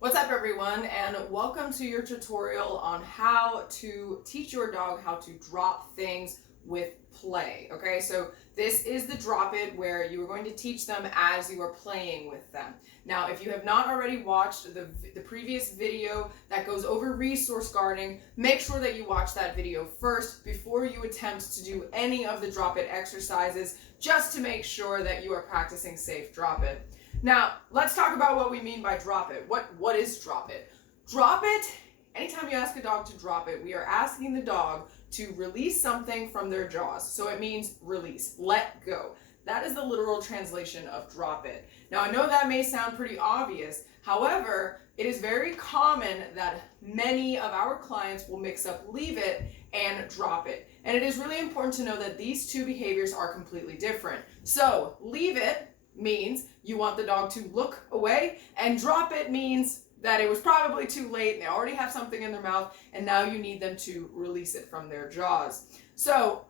What's up everyone, and welcome to your tutorial on how to teach your dog how to drop things with play. Okay, so this is the drop it where you are going to teach them as you are playing with them. Now, if you have not already watched the previous video that goes over resource guarding, make sure that you watch that video first before you attempt to do any of the drop it exercises, just to make sure that you are practicing safe drop it. Now, let's talk about what we mean by drop it. What is drop it? Drop it, anytime you ask a dog to drop it, we are asking the dog to release something from their jaws. So it means release, let go. That is the literal translation of drop it. Now, I know that may sound pretty obvious. However, it is very common that many of our clients will mix up leave it and drop it. And it is really important to know that these two behaviors are completely different. So, leave it means you want the dog to look away, and drop it means that it was probably too late and they already have something in their mouth and now you need them to release it from their jaws. So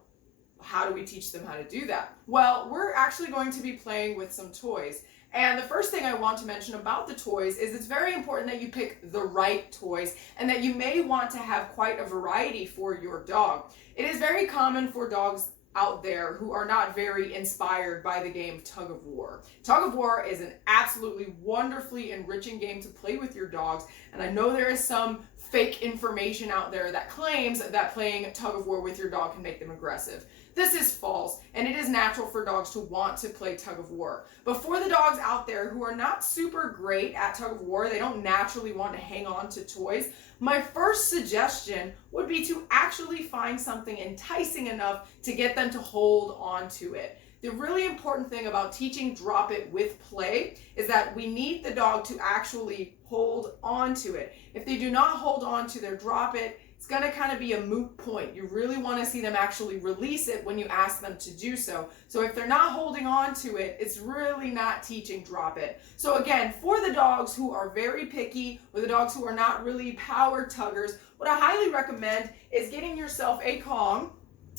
how do we teach them how to do that? Well, we're actually going to be playing with some toys. And the first thing I want to mention about the toys is it's very important that you pick the right toys and that you may want to have quite a variety for your dog. It is very common for dogs out there who are not very inspired by the game Tug of War. Tug of War is an absolutely wonderfully enriching game to play with your dogs, and I know there is some fake information out there that claims that playing Tug of War with your dog can make them aggressive. This is false, and it is natural for dogs to want to play Tug of War. But for the dogs out there who are not super great at Tug of War, they don't naturally want to hang on to toys, my first suggestion would be to actually find something enticing enough to get them to hold on to it. The really important thing about teaching drop it with play is that we need the dog to actually hold on to it. If they do not hold on to their drop it, it's going to kind of be a moot point. You really want to see them actually release it when you ask them to do so. So if they're not holding on to it, it's really not teaching drop it. So again, for the dogs who are very picky, or the dogs who are not really power tuggers, what I highly recommend is getting yourself a Kong.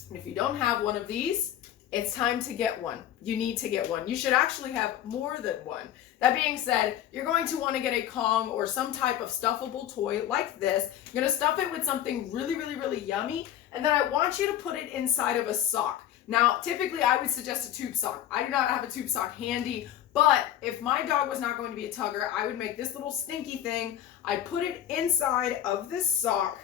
And if you don't have one of these, it's time to get one. You need to get one. You should actually have more than one. That being said, you're going to want to get a Kong or some type of stuffable toy like this. You're going to stuff it with something really yummy, and then I want you to put it inside of a sock. Now, typically I would suggest a tube sock. I do not have a tube sock handy, but if my dog was not going to be a tugger, I would make this little stinky thing. I put it inside of this sock.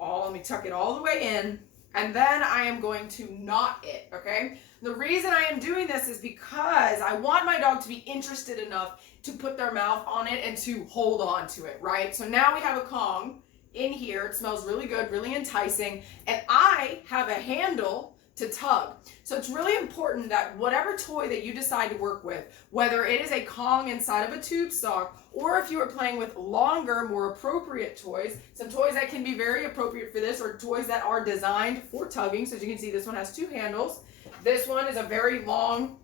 Let me tuck it all the way in. And then I am going to knot it, okay? The reason I am doing this is because I want my dog to be interested enough to put their mouth on it and to hold on to it, right? So now we have a Kong in here. It smells really good, really enticing. And I have a handle to tug. So it's really important that whatever toy that you decide to work with, whether it is a Kong inside of a tube sock, or if you are playing with longer, more appropriate toys, some toys that can be very appropriate for this, or toys that are designed for tugging. So as you can see, this one has two handles. This one is a very long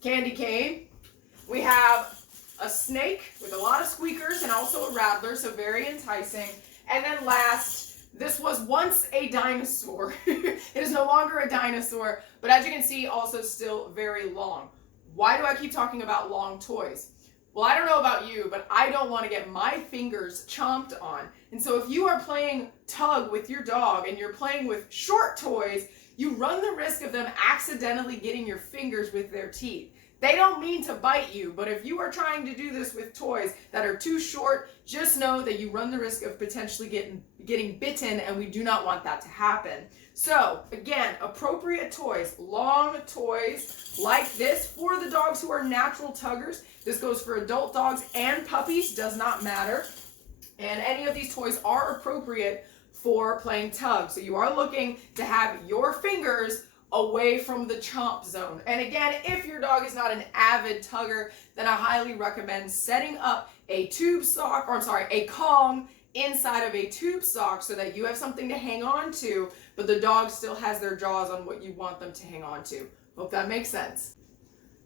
candy cane. We have a snake with a lot of squeakers and also a rattler, so very enticing. And then last, this was once a dinosaur. It is no longer a dinosaur, but as you can see, also still very long. Why do I keep talking about long toys? Well, I don't know about you, but I don't want to get my fingers chomped on. And so if you are playing tug with your dog and you're playing with short toys, you run the risk of them accidentally getting your fingers with their teeth. They don't mean to bite you, but if you are trying to do this with toys that are too short, just know that you run the risk of potentially getting bitten, and we do not want that to happen. So again, appropriate toys, long toys like this for the dogs who are natural tuggers. This goes for adult dogs and puppies, does not matter. And any of these toys are appropriate for playing tug. So you are looking to have your fingers away from the chomp zone. And again, if your dog is not an avid tugger, then I highly recommend setting up a a Kong inside of a tube sock so that you have something to hang on to, but the dog still has their jaws on what you want them to hang on to. Hope that makes sense.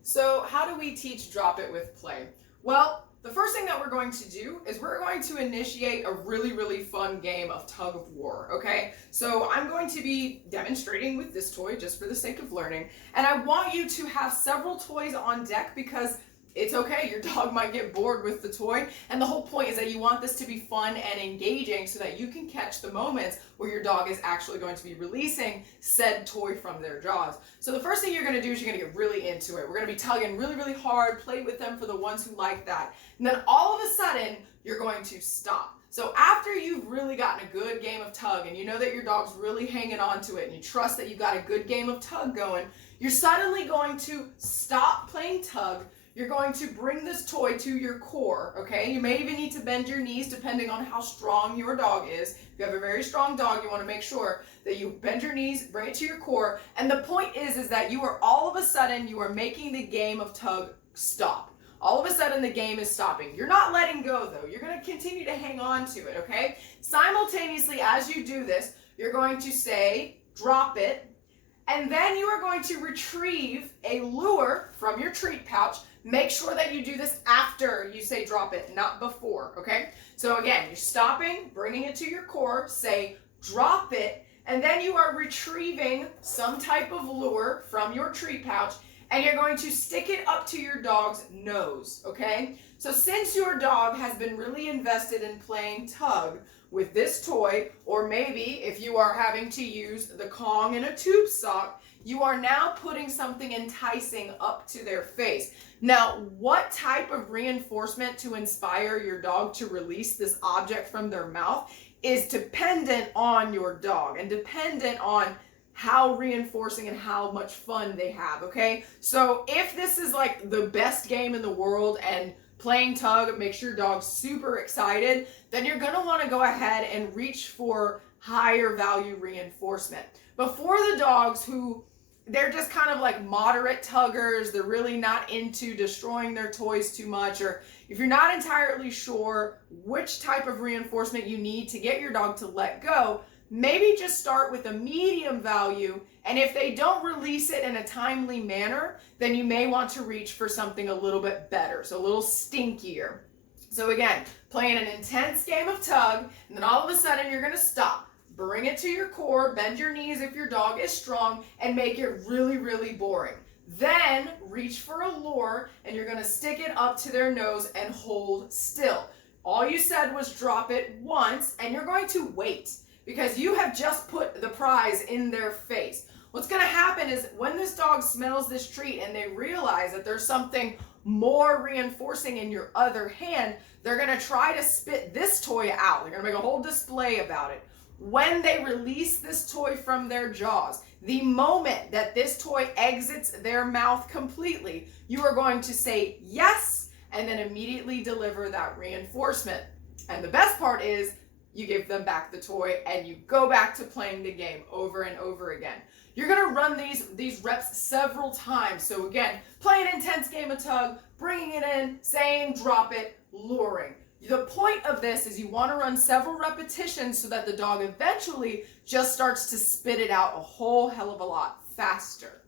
So how do we teach drop it with play? Well, the first thing that we're going to do is we're going to initiate a really fun game of Tug of War, okay? So I'm going to be demonstrating with this toy just for the sake of learning, and I want you to have several toys on deck because it's okay. Your dog might get bored with the toy. And the whole point is that you want this to be fun and engaging so that you can catch the moments where your dog is actually going to be releasing said toy from their jaws. So the first thing you're going to do is you're going to get really into it. We're going to be tugging really, really hard, play with them for the ones who like that. And then all of a sudden, you're going to stop. So after you've really gotten a good game of tug and you know that your dog's really hanging on to it and you trust that you've got a good game of tug going, you're suddenly going to stop playing tug. You're going to bring this toy to your core, okay? You may even need to bend your knees depending on how strong your dog is. If you have a very strong dog, you want to make sure that you bend your knees, bring it to your core. And the point is that you are all of a sudden, you are making the game of tug stop. All of a sudden, the game is stopping. You're not letting go, though. You're going to continue to hang on to it, okay? Simultaneously, as you do this, you're going to say, drop it, and then you are going to retrieve a lure from your treat pouch. Make sure that you do this after you say drop it, not before, okay? So again, you're stopping, bringing it to your core, say drop it, and then you are retrieving some type of lure from your treat pouch, and you're going to stick it up to your dog's nose, okay? So since your dog has been really invested in playing tug with this toy, or maybe if you are having to use the Kong in a tube sock, you are now putting something enticing up to their face. Now, what type of reinforcement to inspire your dog to release this object from their mouth is dependent on your dog and dependent on how reinforcing and how much fun they have, okay? So if this is like the best game in the world and playing tug makes your dog super excited, then you're gonna wanna go ahead and reach for higher value reinforcement. But for the dogs who, they're just kind of like moderate tuggers, they're really not into destroying their toys too much, or if you're not entirely sure which type of reinforcement you need to get your dog to let go, maybe just start with a medium value, and if they don't release it in a timely manner, then you may want to reach for something a little bit better, so a little stinkier. So again, playing an intense game of tug, and then all of a sudden you're gonna stop. Bring it to your core, bend your knees if your dog is strong, and make it really, really boring. Then reach for a lure, and you're gonna stick it up to their nose and hold still. All you said was drop it once, and you're going to wait, because you have just put the prize in their face. What's gonna happen is when this dog smells this treat and they realize that there's something more reinforcing in your other hand, they're gonna try to spit this toy out. They're gonna make a whole display about it. When they release this toy from their jaws, the moment that this toy exits their mouth completely, you are going to say yes and then immediately deliver that reinforcement. And the best part is you give them back the toy and you go back to playing the game over and over again. You're gonna run these reps several times. So again, play an intense game of tug, bringing it in, saying drop it, luring. The point of this is you want to run several repetitions so that the dog eventually just starts to spit it out a whole hell of a lot faster.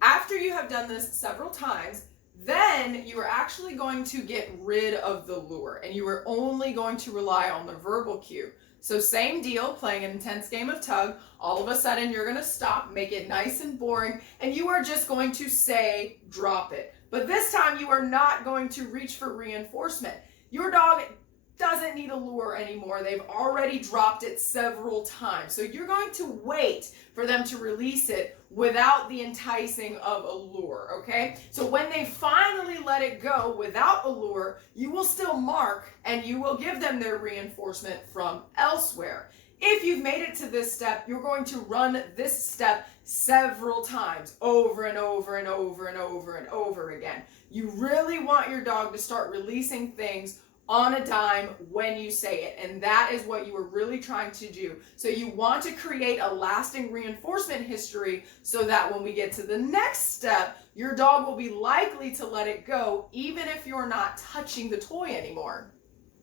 After you have done this several times, then you are actually going to get rid of the lure and you are only going to rely on the verbal cue. So same deal, playing an intense game of tug, all of a sudden you're going to stop, make it nice and boring, and you are just going to say drop it. But this time you are not going to reach for reinforcement. Your dog doesn't need a lure anymore. They've already dropped it several times. So you're going to wait for them to release it without the enticing of a lure, okay? So when they finally let it go without a lure, you will still mark and you will give them their reinforcement from elsewhere. If you've made it to this step, you're going to run this step several times over and over and over and over and over again. You really want your dog to start releasing things on a dime when you say it, and that is what you are really trying to do. So you want to create a lasting reinforcement history so that when we get to the next step, your dog will be likely to let it go even if you're not touching the toy anymore.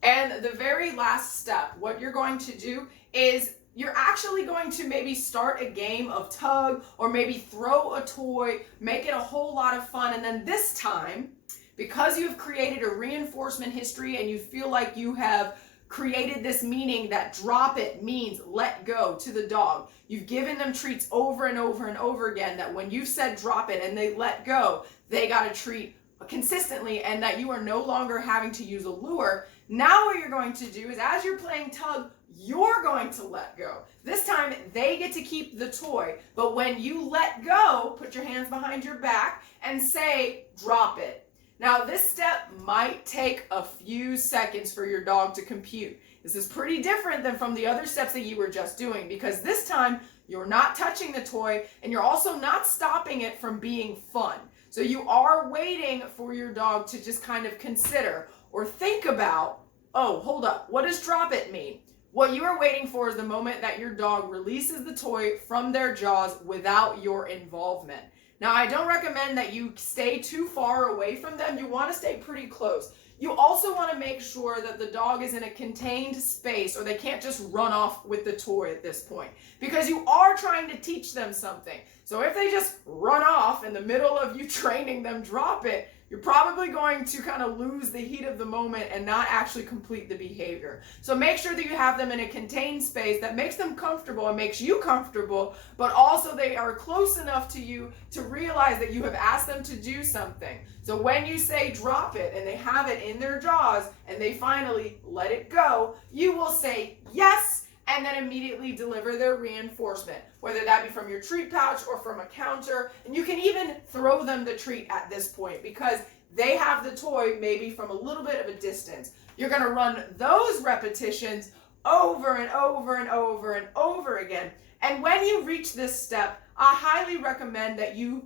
And the very last step, what you're going to do is you're actually going to maybe start a game of tug or maybe throw a toy, make it a whole lot of fun, and then this time, because you've created a reinforcement history and you feel like you have created this meaning that drop it means let go to the dog, you've given them treats over and over and over again that when you've said drop it and they let go, they got a treat consistently and that you are no longer having to use a lure, now what you're going to do is as you're playing tug, you're going to let go. This time they get to keep the toy, but when you let go, put your hands behind your back and say, drop it. Now this step might take a few seconds for your dog to compute. This is pretty different than from the other steps that you were just doing because this time you're not touching the toy and you're also not stopping it from being fun. So you are waiting for your dog to just kind of consider or think about, oh, hold up, what does drop it mean? What you are waiting for is the moment that your dog releases the toy from their jaws without your involvement. Now, I don't recommend that you stay too far away from them. You want to stay pretty close. You also want to make sure that the dog is in a contained space or they can't just run off with the toy at this point because you are trying to teach them something. So if they just run off in the middle of you training them drop it, you're probably going to kind of lose the heat of the moment and not actually complete the behavior. So make sure that you have them in a contained space that makes them comfortable and makes you comfortable, but also they are close enough to you to realize that you have asked them to do something. So when you say drop it and they have it in their jaws and they finally let it go, you will say yes and then immediately deliver their reinforcement, whether that be from your treat pouch or from a counter. And you can even throw them the treat at this point because they have the toy maybe from a little bit of a distance. You're going to run those repetitions over and over and over and over again. And when you reach this step, I highly recommend that you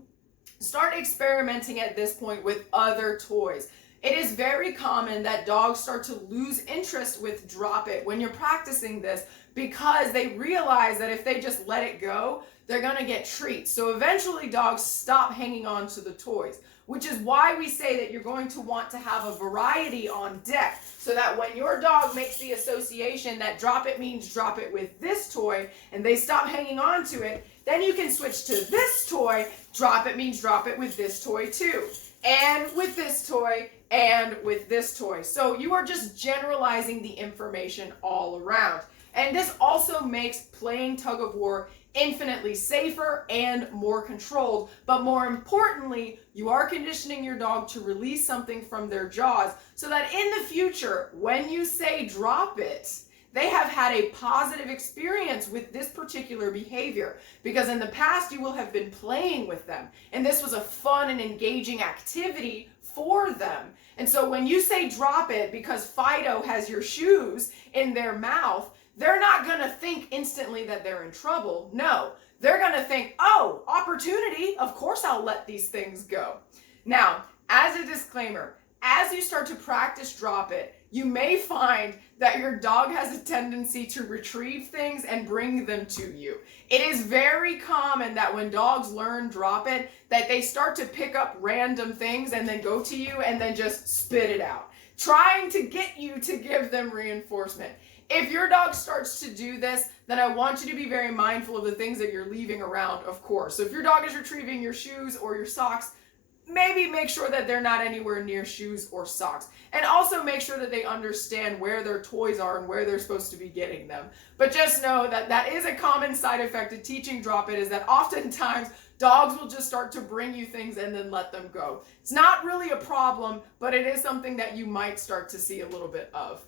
start experimenting at this point with other toys. It is very common that dogs start to lose interest with drop it when you're practicing this because they realize that if they just let it go, they're going to get treats. So eventually dogs stop hanging on to the toys, which is why we say that you're going to want to have a variety on deck so that when your dog makes the association that drop it means drop it with this toy and they stop hanging on to it, then you can switch to this toy, drop it means drop it with this toy too, and with this toy, and with this toy. So you are just generalizing the information all around. And this also makes playing tug of war infinitely safer and more controlled. But more importantly, you are conditioning your dog to release something from their jaws so that in the future, when you say drop it, they have had a positive experience with this particular behavior because in the past you will have been playing with them and this was a fun and engaging activity for them. And so when you say drop it because Fido has your shoes in their mouth, they're not going to think instantly that they're in trouble. No, they're going to think, oh, opportunity, of course I'll let these things go. Now, as a disclaimer, as you start to practice drop it, you may find that your dog has a tendency to retrieve things and bring them to you. It is very common that when dogs learn drop it, that they start to pick up random things and then go to you and then just spit it out, trying to get you to give them reinforcement. If your dog starts to do this, then I want you to be very mindful of the things that you're leaving around, of course. So if your dog is retrieving your shoes or your socks, maybe make sure that they're not anywhere near shoes or socks. And also make sure that they understand where their toys are and where they're supposed to be getting them. But just know that that is a common side effect of teaching drop it, is that oftentimes dogs will just start to bring you things and then let them go. It's not really a problem, but it is something that you might start to see a little bit of.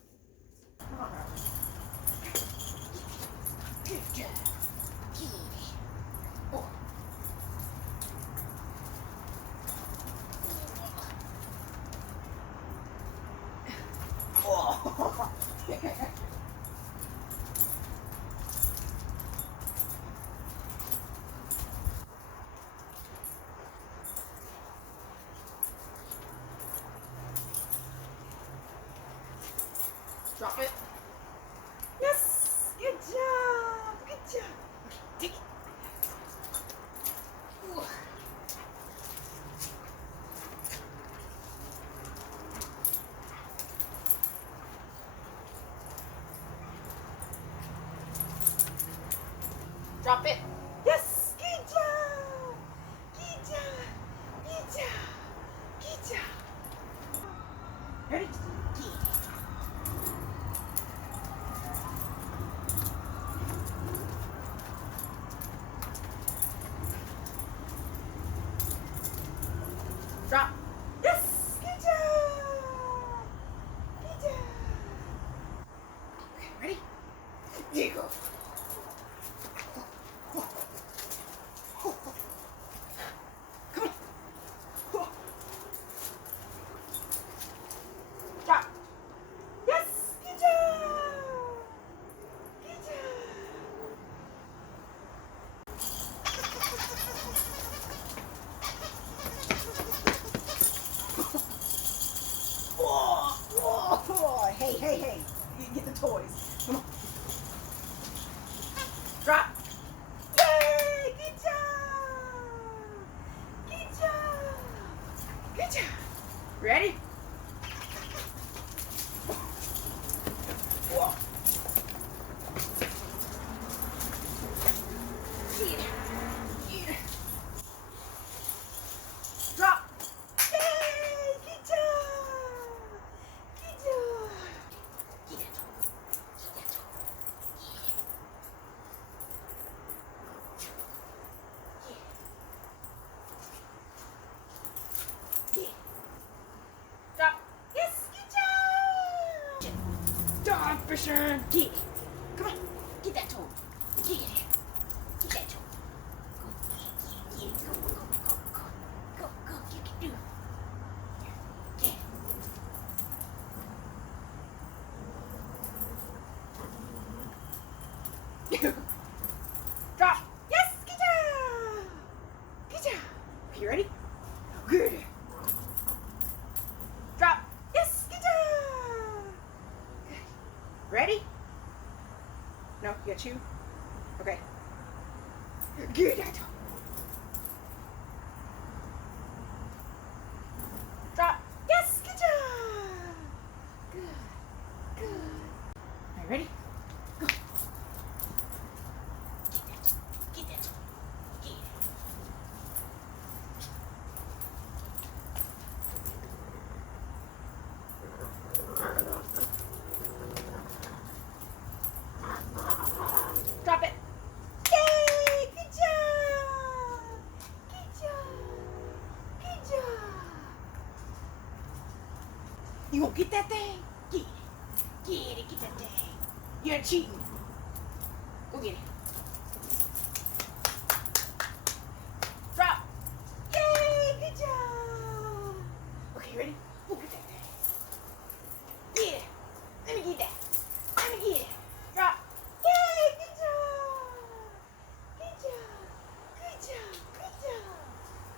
Good job. Oh. Drop it. Yes! Good job! Good job! Okay, take it. Ooh. Drop it. Yes! Good job! Good job! Good job! Good job! Ready? Drop. Yes! There you go. Come on. Drop. Yes. Good job. Good job. Whoa, whoa. Hey, hey, hey. You get the toys. Come on. Drop. Yay! Good job. Good job. Good job. Ready? Whoa. Get it. Get it. Drop. Yay! Good job. Good job. Get it. Get it. Get it. Drop. Yes, good job. Dog Fisher. Get it. Come on. Get that toy. Get it. Get that toy. Go. Get it. Go, go, go, go. Go, go. You can do it. Get it. Drop. Yes, good job. Good job. Are you ready? Good. Drop. Yes, good job. Good. Ready? No, you got you? Okay. Good. Drop. Yes, good job. Good. Good. Are you ready? Go. Get that. Get that. Get it. Drop it. Yay! Good job. Good job. Good job. You gonna get that thing? Get it. Get it. Get that thing. You're cheating. Go get it. Drop. Yay! Good job. Okay, ready? Go get that thing. Get it. Let me get that. Let me get it. Drop. Yay! Good job. Good job. Good job. Good job.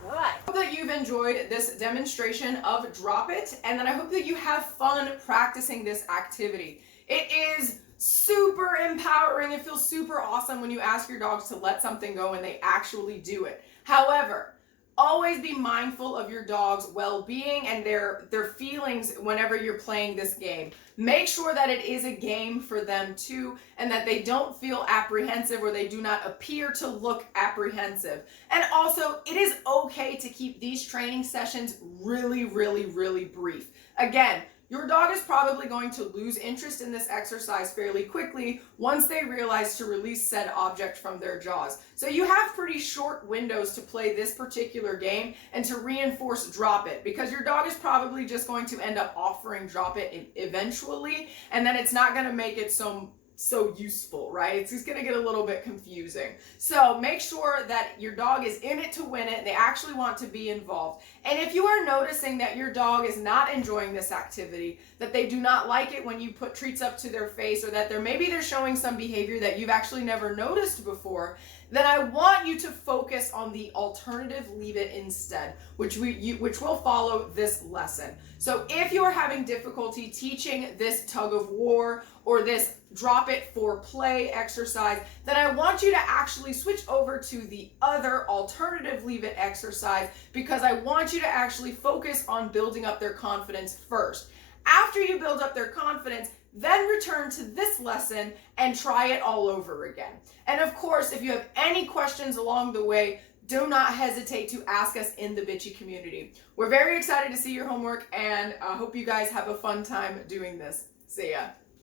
All right. I hope that you've enjoyed this demonstration of Drop It, and that I hope that you have fun practicing this activity. It is super empowering. It feels super awesome when you ask your dogs to let something go and they actually do it. However, always be mindful of your dog's well-being and their feelings whenever you're playing this game. Make sure that it is a game for them too, and that they don't feel apprehensive or they do not appear to look apprehensive. And also, it is okay to keep these training sessions really, really, really brief. Again, your dog is probably going to lose interest in this exercise fairly quickly once they realize to release said object from their jaws. So you have pretty short windows to play this particular game and to reinforce Drop It, because your dog is probably just going to end up offering Drop It eventually, and then it's not going to make it so useful, right? It's just gonna get a little bit confusing. So make sure that your dog is in it to win it. They actually want to be involved. And if you are noticing that your dog is not enjoying this activity, that they do not like it when you put treats up to their face, or that they're showing some behavior that you've actually never noticed before, then I want you to focus on the alternative leave it instead, which will follow this lesson. So if you are having difficulty teaching this tug of war or this drop it for play exercise, then I want you to actually switch over to the other alternative leave it exercise, because I want you to actually focus on building up their confidence first. After you build up their confidence, then return to this lesson and try it all over again. And of course, if you have any questions along the way, do not hesitate to ask us in the Bitchy community. We're very excited to see your homework, and I hope you guys have a fun time doing this. See ya.